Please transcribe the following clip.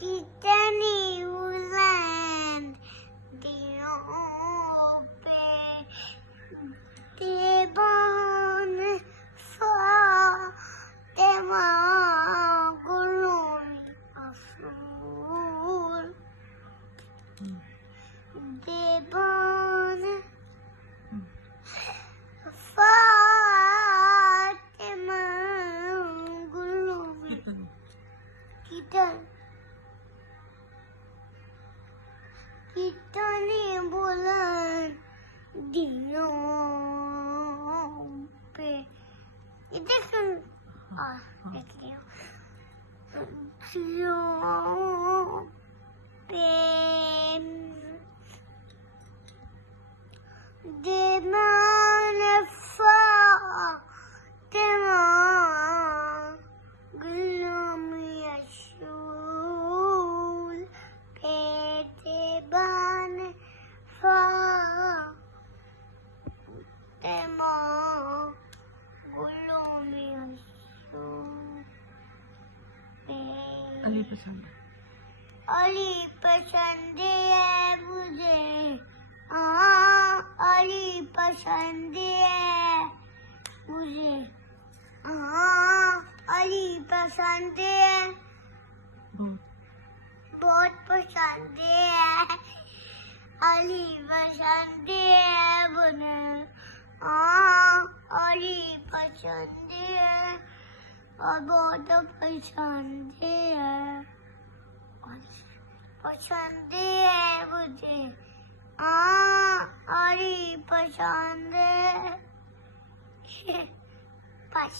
कितनी बुलंद दिलों पे दीवान फातिमा गुलूम अफूल दीवान फातिमा गुलूम कितनी बुलंद दिलों पे देख लिया दिलों पे दीवान फातिमा गुलूम असूल पे दीवान फातिमा गुलूम असूल पे अली पसंद है मुझे अली पसंद है मुझे अली पसंद है बहुत पसंद है अली पसंद है मुझे अली पसंद है और बहुत पसंद है मुझे अली पसंद है बस।